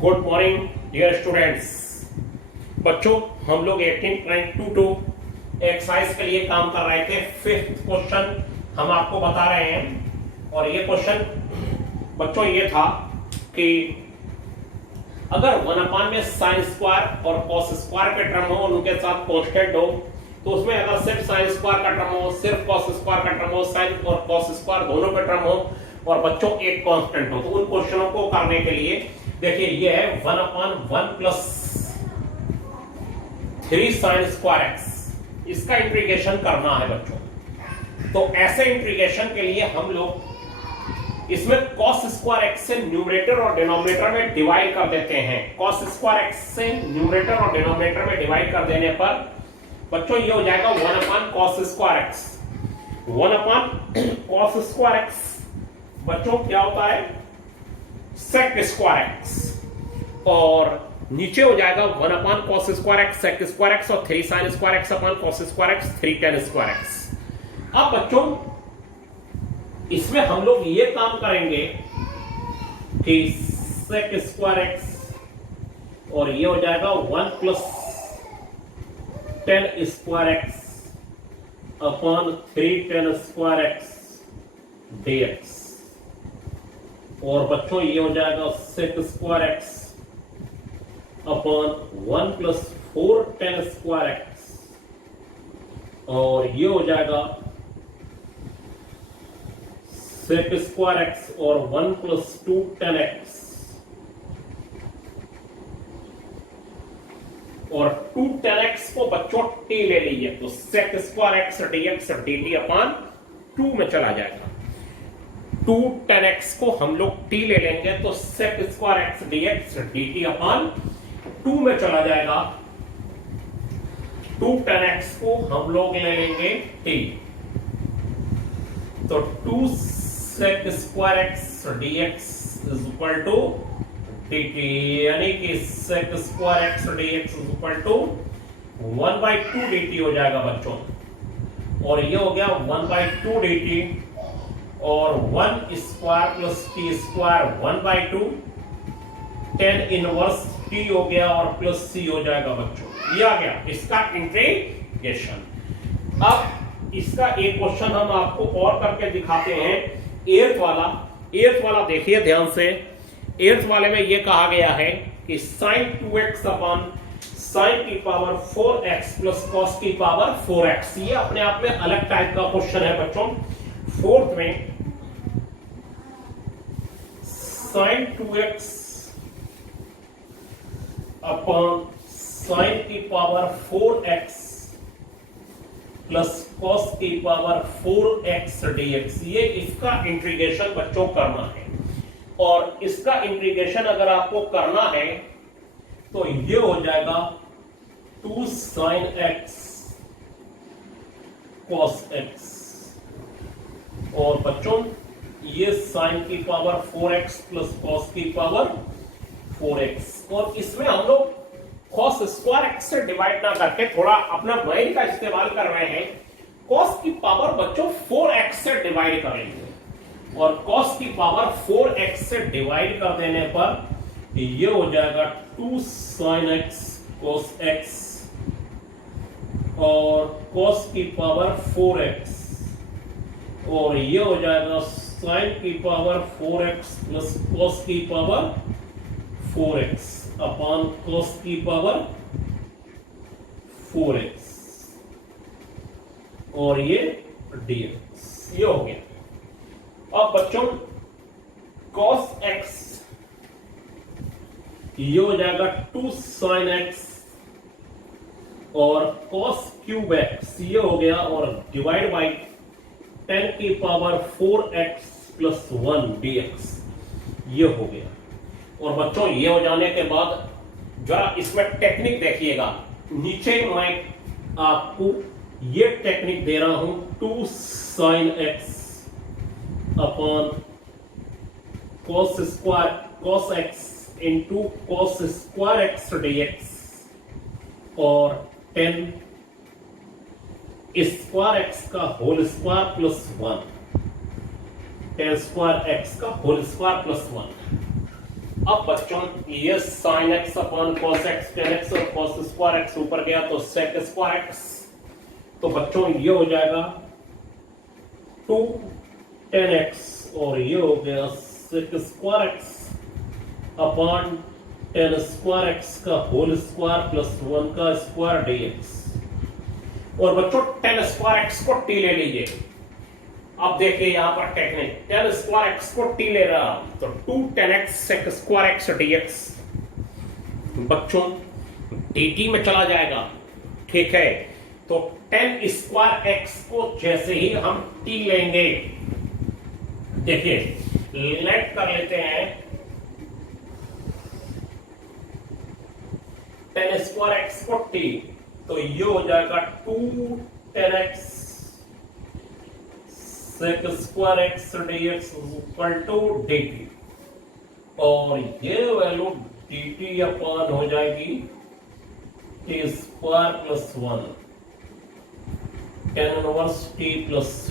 Good morning dear students. बच्चों, हम लोग 18.22 एक्सरसाइज के लिए काम कर रहे थे। फिफ्थ क्वेश्चन हम आपको बता रहे हैं और ये क्वेश्चन बच्चों ये था कि अगर 1/, में साइन स्क्वायर और कॉस स्क्वायर के टर्म हो, उनके साथ कांस्टेंट हो, तो उसमें अगर सिर्फ साइन स्क्वायर का टर्म हो, सिर्फ कॉस स्क्वायर का टर्म हो, साइन और कॉस स्क्वायर दोनों के टर्म हो और बच्चों एक कांस्टेंट हो, तो उन क्वेश्चनों को करने के लिए देखिए ये है 1/1 + 3 sin स्क्वायर x, इसका इंटीग्रेशन करना है बच्चों। तो ऐसे इंटीग्रेशन के लिए हम लोग इसमें cos स्क्वायर x से न्यूमरेटर और डिनोमिनेटर में डिवाइड कर देते हैं। cos स्क्वायर x से न्यूमरेटर और डिनोमिनेटर में डिवाइड कर देने पर बच्चों ये हो जाएगा 1/cos square x। 1/cos square x बच्चों क्या होता है, sec स्क्वायर x, और नीचे हो जाएगा 1/cos square x sec square x और 3 sin square x upon cos square x 3 tan square x। अब बच्चों इसमें हम लोग ये काम करेंगे कि sec स्क्वायर x और ये हो जाएगा 1 + tan square x upon 3 tan square x dx, और बच्चों ये हो जाएगा sec square x upon 1 + 4 tan square x, और ये हो जाएगा sec स्क्वायर x और 1 + 2 tan x, और 2 tan x को बच्चों t ले लीजिए तो sec square x dx dt upon 2 में चला जाएगा। 2 tan x को हम लोग t ले लेंगे तो sec square x dx dt upon 2 में चला जाएगा। 2 tan x को हम लोग ले लेंगे t, तो 2 sec square x dx is equal to dt, यानी कि sec square x dx is equal to 1/2 dt हो जाएगा बच्चों, और ये हो गया 1/2 dt, और 1 square plus t square 1/2 tan inverse t हो गया और प्लस c हो जाएगा बच्चों। ये आ गया इसका इंटीग्रेशन। अब इसका एक क्वेश्चन हम आपको और करके दिखाते हैं, 8th वाला देखिए ध्यान से। 8th वाले में ये कहा गया है कि sin 2x अपॉन sin की पावर 4x प्लस cos की पावर 4x। ये अपने आप में अलग टाइप का क्वेश्चन है बच्चों। 4th में sin 2x अपॉन sin की पावर 4x प्लस cos की पावर 4x dx, ये इसका इंटीग्रेशन बच्चों करना है। और इसका इंटीग्रेशन अगर आपको करना है तो ये हो जाएगा 2 sin x cos x, और बच्चों ये sin की पावर 4x प्लस cos की पावर 4x, और इसमें हम लोग cos स्क्वायर x से डिवाइड ना करके थोड़ा अपना माइंड का इस्तेमाल कर रहे हैं। cos की पावर बच्चों 4x से डिवाइड करेंगे, और cos की पावर 4x से डिवाइड कर देने पर ये हो जाएगा 2 sin x cos x, और cos की पावर 4x, और ये हो जाएगा sin की पावर 4x प्लस cos की पावर 4x अपॉन cos की पावर 4x, और ये dx, ये हो गया। अब बच्चों cos x ये हो जाएगा 2 sin x, और cos क्यूब x ये हो गया, और डिवाइड बाई 10 की पावर 4x प्लस 1 dx, ये हो गया। और बच्चों ये हो जाने के बाद जरा इसमें टेक्निक देखिएगा, नीचे मैं आपको ये टेक्निक दे रहा हूं, 2 sin x upon cos x into cos square x dx, और 10 स्क्वायर x का whole square plus 1, tan square x का होल स्क्वायर प्लस 1। अब बच्चों ये sine x upon cos x tan x और कॉस स्क्वायर एक्स ऊपर गया तो सेक स्क्वायर एक्स, तो बच्चों ये हो जाएगा 2 10x और ये हो गया sec square x upon 10 square x का होल स्क्वायर प्लस 1 का स्क्वायर dx। और बच्चों 10 स्क्वायर एक्स को t ले लीजिए। अब देखिए यहां पर टेक्निक, 10 स्क्वायर एक्स को t ले रहा तो 2 10x sec square x dx बच्चों dt में चला जाएगा, ठीक है। तो 10 स्क्वायर एक्स को जैसे ही हम t लेंगे, देखिए लेट कर लेते हैं 10 स्क्वायर एक्स को t, तो ये हो जाएगा 2 10x sec square x dx equal to dt, और ये वैल्यू dt अपॉन हो जाएगी t square plus 1 tan inverse t plus c।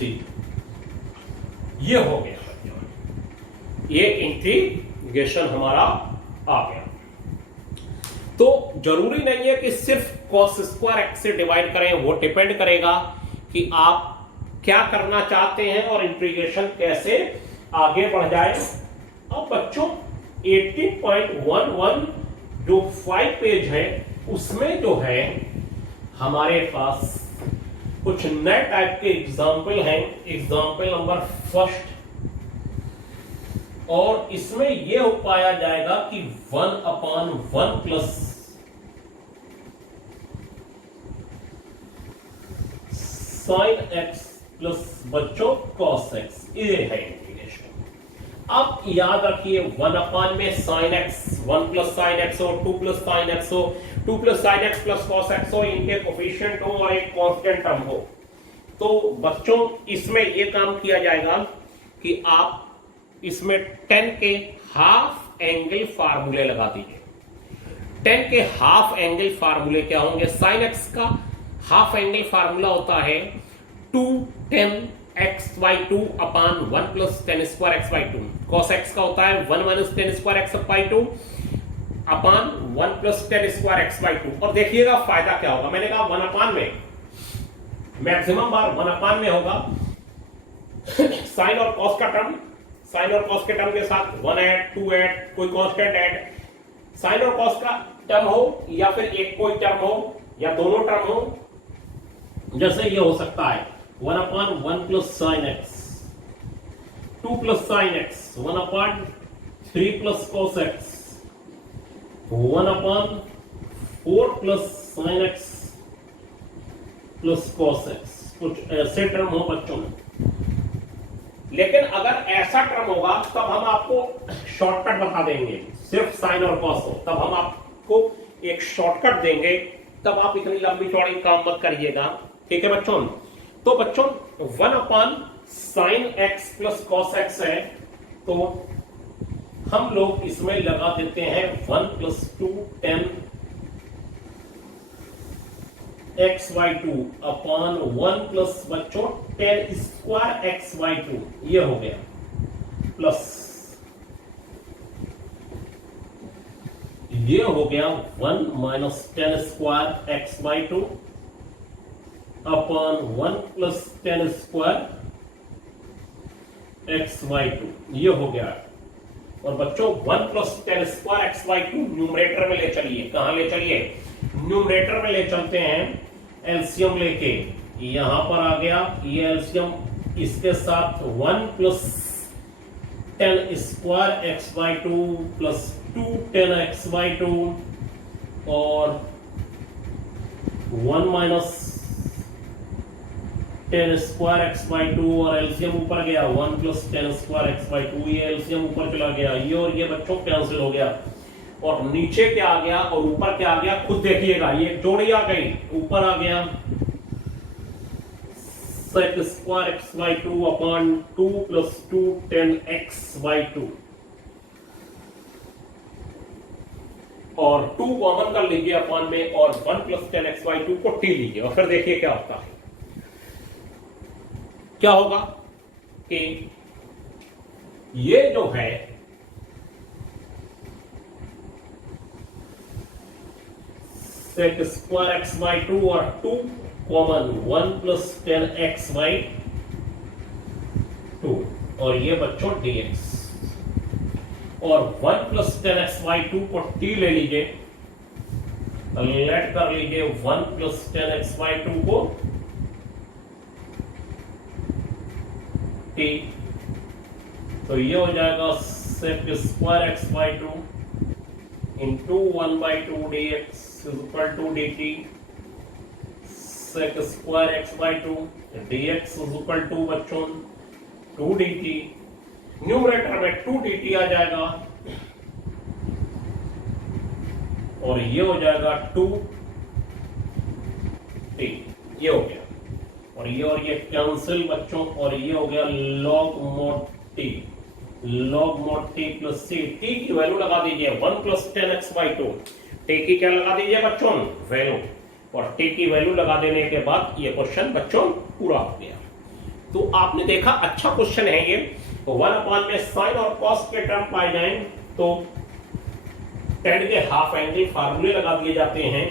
ये हो गया, ये इंटीग्रेशन हमारा आ गया। तो जरूरी नहीं है कि सिर्फ cos स्क्वायर एक्स से डिवाइड करें, वो डिपेंड करेगा कि आप क्या करना चाहते हैं और इंटीग्रेशन कैसे आगे बढ़ जाए। अब बच्चों 18.11 जो 5 पेज है उसमें जो है हमारे पास कुछ नए टाइप के एग्जाम्पल हैं। एग्जाम्पल नंबर फर्स्ट, और इसमें यह हो पाया जाएगा कि 1/1 प्लस साइन एक्स प्लस बच्चों कॉस एक्स, ये है इंटीग्रेशन। अब याद रखिए 1 में sine x 1 plus sine x हो, 2 प्लस साइन एक्स हो, 2 plus sine x plus cos x हो, इनके कोफिशिएंट हो और एक कांस्टेंट टर्म हो। तो बच्चों इसमें यह काम किया जाएगा कि आप इसमें 10 के हाफ एंगल फार्मूले लगा दीजिए। 10 के हाफ एंगल फार्मूले क्या होंगे? साइन एक्स का हाफ एंगल फार्मूला होता है 2 10x/2 अपान 1 plus 10 square x/2। Cos x का होता है 1 माइनस 10 स्क्वायर x/2 अपान 1 प्लस 10 स्क्वायर x/2। और देखिएगा फायदा क्या होगा। मैंने कहा 1 में मैक्सिमम बार 1 में होगा साइन और कॉस का टर्म, साइन और कॉस के टर्म के साथ 1 ऐड 2 ऐड कोई कांस्टेंट ऐड, साइन और कॉस का टर्म हो या फिर एक कोई टर्म हो या दोनों टर्म हो, जैसे ये हो सकता है 1/1 plus sine x, 2 plus sine x, 1/3 plus cos x, 1/4 plus sine x plus cos x, कुछ ऐसे टर्म हो बच्चों में। लेकिन अगर ऐसा टर्म होगा तब हम आपको शॉर्टकट बता देंगे, सिर्फ साइन और कॉस हो तब हम आपको एक शॉर्टकट देंगे, तब आप इतनी लंबी चौड़ी काम मत करिएगा, ठीक है बच्चों। तो बच्चों 1 sine x plus cos x है, तो हम लोग इसमें लगा देते हैं 1 प्लस 2 10 x/2 अपॉन 1 प्लस बच्चों 10 स्क्वायर x/2, ये हो गया प्लस ये हो गया 1 minus 10 square x/2 upon 1 plus 10 square x/2, ये हो गया। और बच्चों 1 प्लस 10 स्क्वायर x/2 न्यूमरेटर में ले चलिए। कहां ले चलिए? न्यूमरेटर में ले चलते हैं, एलसीएम लेके यहां पर आ गया ये एलसीएम, इसके साथ 1 plus 10 square x/2 plus 2 10 x/2 और 1 माइनस 10 स्क्वायर x/2 और एलसीएम ऊपर गया 1 प्लस 10 स्क्वायर x/2, ये एलसीएम ऊपर चला गया, ये और ये बच्चों कैंसिल हो गया। और नीचे क्या आ गया और ऊपर क्या आ गया खुद देखिएगा, ये जोड़ी आ गई, ऊपर आ गया sec square x/2 upon 2 plus 2 10 x/2 और 2 कॉमन कर लीजिए अपॉन में और 1 प्लस 10 x/2 को t लीजिए और फिर देखिए क्या होता है। क्या होगा कि ये जो है सेक स्क्वायर एक्स बाई 2 और 2 कॉमन 1 प्लस 10x बाई 2 और ये बच्चों dx और 1 प्लस 10x बाई 2 को t ले लीजिए, लेट कर लीजिए 1 प्लस 10x बाई 2 को t, तो ये हो जाएगा sec square x by 2 into 1 by 2 dx is equal to dt, sec square x by 2 dx is equal to बच्चों 2 dt, न्यूमरेटर में 2 dt आ जाएगा और ये हो जाएगा 2 t, ये हो गया और ये कैंसिल बच्चों और ये हो गया log mod t, log mod t plus c, t की वैल्यू लगा दीजिए 1 प्लस 10x बाई 2, t की क्या लगा दीजिए बच्चों वैल्यू, और t की वैल्यू लगा देने के बाद ये क्वेश्चन बच्चों पूरा हो गया। तो आपने देखा अच्छा क्वेश्चन है ये, 1 में साइन और कॉस के टर्म पाए जाएं तो tan के हाफ एंगल फार्मूले लगा दिए जाते हैं।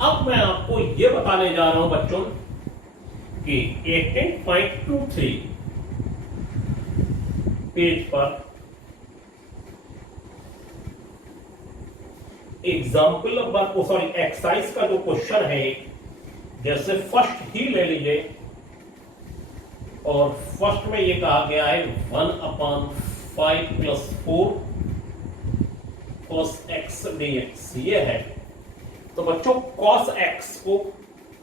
अब मैं आपको ये बताने जा रहा हूं बच्चों कि 18.23 पेज पर एग्जाम्पल एक्सरसाइज का जो क्वेश्चन है, जैसे फर्स्ट ही ले लीजिए और फर्स्ट में ये कहा गया है 1/5 प्लस 4 cos x dx ये है। तो बच्चों cos x को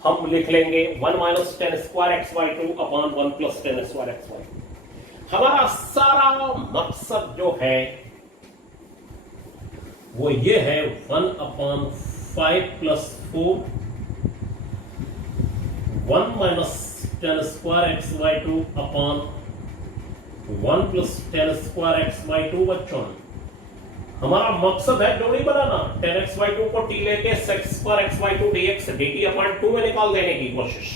हम लिख लेंगे 1 minus 10 square x by 2 upon 1 plus 10 square x by 2। हमारा सारा मकसद जो है वो ये है 1/5 plus 4 1 minus 10 square x by 2 upon 1 plus 10 square x by 2। बच्चों हमारा मकसद है जोड़ी बनाना, 10x बाई 2 को t लेके sec square x by 2 dx dt upon 2 में निकाल देने की कोशिश।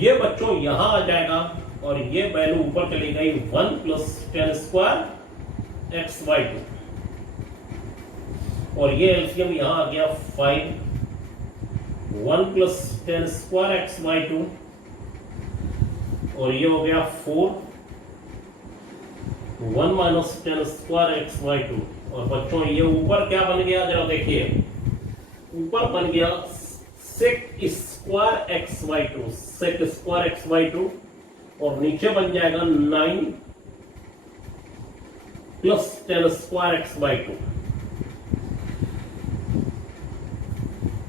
ये बच्चों यहां आ जाएगा और ये वैल्यू ऊपर चली गई 1 प्लस 10 स्क्वायर x बाई 2 और ये एलसीएम यहां आ गया 5 1 प्लस 10 स्क्वायर x बाई 2 और ये हो गया 4 1 माइनस 10 स्क्वायर x बाई 2 और बच्चों ये ऊपर क्या बन गया जरा देखिए, ऊपर बन गया sec square x by 2, sec square x by 2 और नीचे बन जाएगा 9 प्लस 10 स्क्वायर एक्स बाई 2।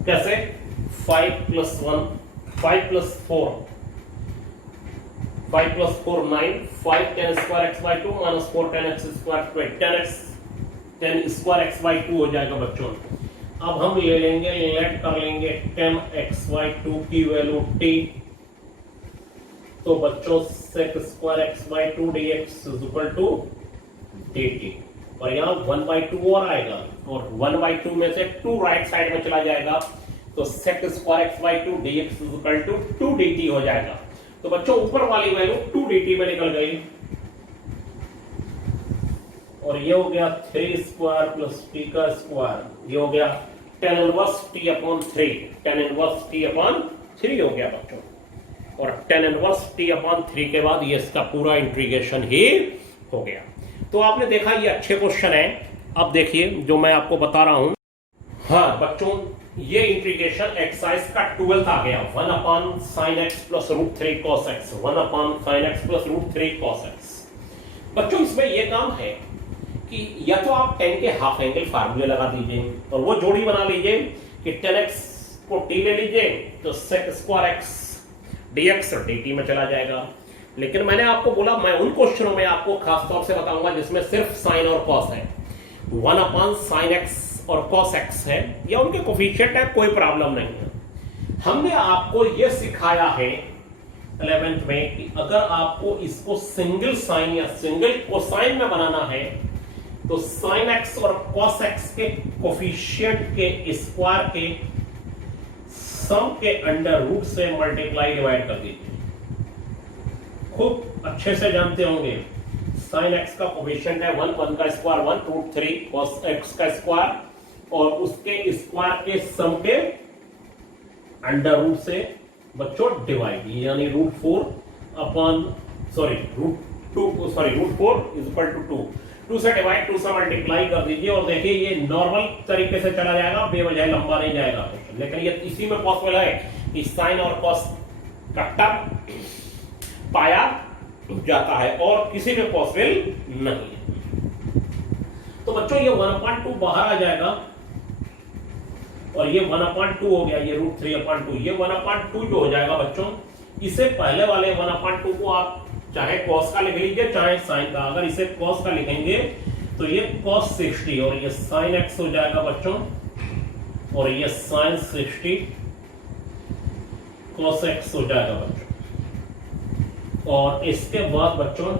कैसे 5 plus 1 5 plus 4 5 plus 4 9 5 10 square x by 2 minus 4 10 x square 10 square x by 2 हो जाएगा बच्चों। अब हम ले लेंगे लेट कर लेंगे 10 एक्स बाई 2 की वैल्यू t, तो बच्चों sec square x by 2 dx is equal to dt और यहाँ 1/2 और आएगा और 1/2 में से 2 राइट साइड में चला जाएगा तो sec square x by 2 dx is equal to 2 dt हो जाएगा। तो बच्चों ऊपर वाली वैल्यू 2 dt में निकल गई और ये हो गया 3 स्क्वायर प्लस t का स्क्वायर, ये हो गया tan inverse t upon 3, tan inverse t upon 3 हो गया बच्चों और tan इनवर्स t अपॉन 3 के बाद ये इसका पूरा इंटीग्रेशन ही हो गया। तो आपने देखा ये अच्छे क्वेश्चन है। अब देखिए जो मैं आपको बता रहा हूं, हाँ बच्चों ये इंटीग्रेशन एक्सरसाइज का 12th आ गया 1/sin x plus √3 cos x 1/sin x plus √3 cos x। बच्चों इसमें ये काम है कि या तो आप 10 के हाफ एंगल फार्मूले लगा दीजिए और वो जोड़ी बना लीजिए कि 10x को t ले लीजिए तो sec स्क्वायर x dx और dt में चला जाएगा। लेकिन मैंने आपको बोला मैं उन क्वेश्चनों में आपको खास तौर से बताऊंगा जिसमें सिर्फ साइन और कॉस है, 1/sin x और cos x है या उनके कोफिशिएंट है, कोई प्रॉब्लम नहीं है। हमने आपको यह सिखाया है 11th में कि अगर आपको इसको सिंगल साइन या सिंगल कोसाइन में बनाना है तो sin x और cos x के कोफिशिएंट के स्क्वायर के सम के अंडर रूट से मल्टीप्लाई डिवाइड कर दीजिए। खूब अच्छे से जानते होंगे sin x का कोफिशिएंट है 1 का स्क्वायर 1 √3 cos x का स्क्वायर और उसके स्क्वायर के सम के अंडर रूट से बच्चों डिवाइड, यानी रूट 4 इज इक्वल टू 2 से डिवाइड, 2 से मल्टीप्लाई कर दीजिए और देखिए ये नॉर्मल तरीके से चला जाएगा, बेवजह लंबा नहीं जाएगा। लेकिन ये इसी में पॉसिबल है कि साइन और कॉस का टर्म पाया जाता है और किसी में पॉसिबल नहीं है। तो बच्चों ये 1/2 बाहर आ जाएगा और ये 1/2 हो गया, ये √3/2, ये 1/2 जो हो जाएगा बच्चों, इसे पहले वाले 1/2 को आप चाहे cos का लिख लीजिए चाहे sin का। अगर इसे cos का लिखेंगे तो ये cos 60 और ये sin x हो जाएगा बच्चों, और ये sin 60 cos x हो जाएगा बच्चों। और इसके बाद बच्चों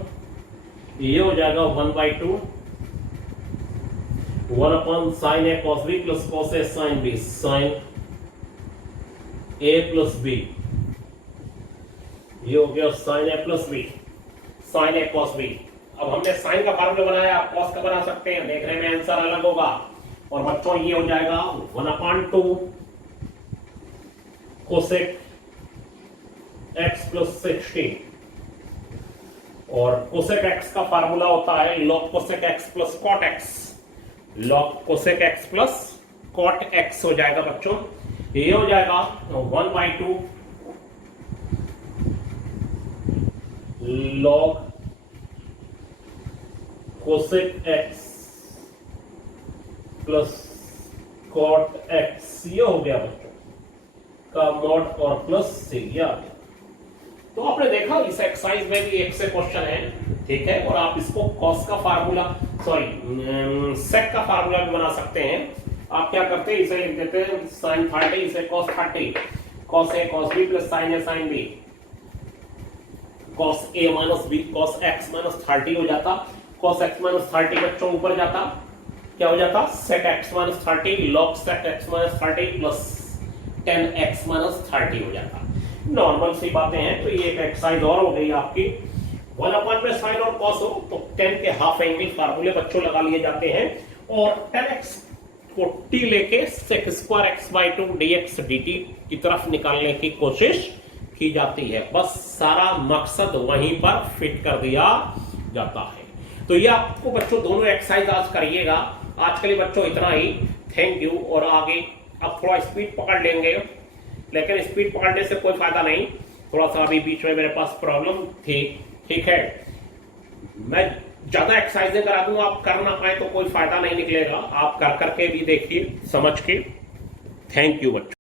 ये हो जाएगा 1/2 1/sin a cos b plus cos a sin b, sin a plus b, ये हो गया sin a plus b, sin a cos b। अब हमने sin का फार्मूला बनाया, आप cos का बना सकते हैं, देखने में आंसर अलग होगा। और बच्चों ये हो जाएगा 1/2 cosec x प्लस 60, और cosec x का फार्मूला होता है log cosec x plus cot x, log cosec x plus cot x हो जाएगा बच्चों। ये हो जाएगा 1/2 log cosec x plus cot x, ये हो गया बच्चों का मॉड और प्लस से ये आ गया। तो आपने देखा इस एक्सरसाइज में भी एक से क्वेश्चन है, ठीक है, और आप इसको cos का फार्मूला sec का फार्मूला भी बना सकते हैं। आप क्या करते हैं, इसे लिख देते हैं sin 30, इसे cos 30, cos a cos b plus sin a sin b, cos a minus b cos x minus 30 हो जाता, cos x माइनस 30 बच्चों ऊपर जाता, क्या हो जाता sec x minus 30 log sec x minus 30 plus 10x minus 30 हो जाता। नॉर्मल सी बातें हैं। तो ये एक एक्सरसाइज और हो गई आपकी। 1/, में साइन और कॉस हो तो 10 के हाफ एंगल फार्मूले बच्चों लगा लिए जाते हैं, और 10x को t लेके sec square x/2 dx dt की तरफ निकालने की कोशिश की जाती है। बस सारा मकसद वहीं पर फिट कर दिया जाता है। तो ये आपको बच्चों दोनों एक्सरसाइज आज करिएगा। आज के लिए बच्चों इतना ही, थैंक यू। और आगे अब थोड़ा स्पीड पकड़ लेंगे, लेकिन स्पीड पकड़ने से कोई फायदा नहीं, थोड़ा सा अभी बीच में मेरे पास प्रॉब्लम थी, ठीक है। मैं ज्यादा एक्सरसाइजें करा दूंगा, आप कर ना पाए तो कोई फायदा नहीं निकलेगा। आप कर करके भी देखिए, समझ के। थैंक यू बच्चों।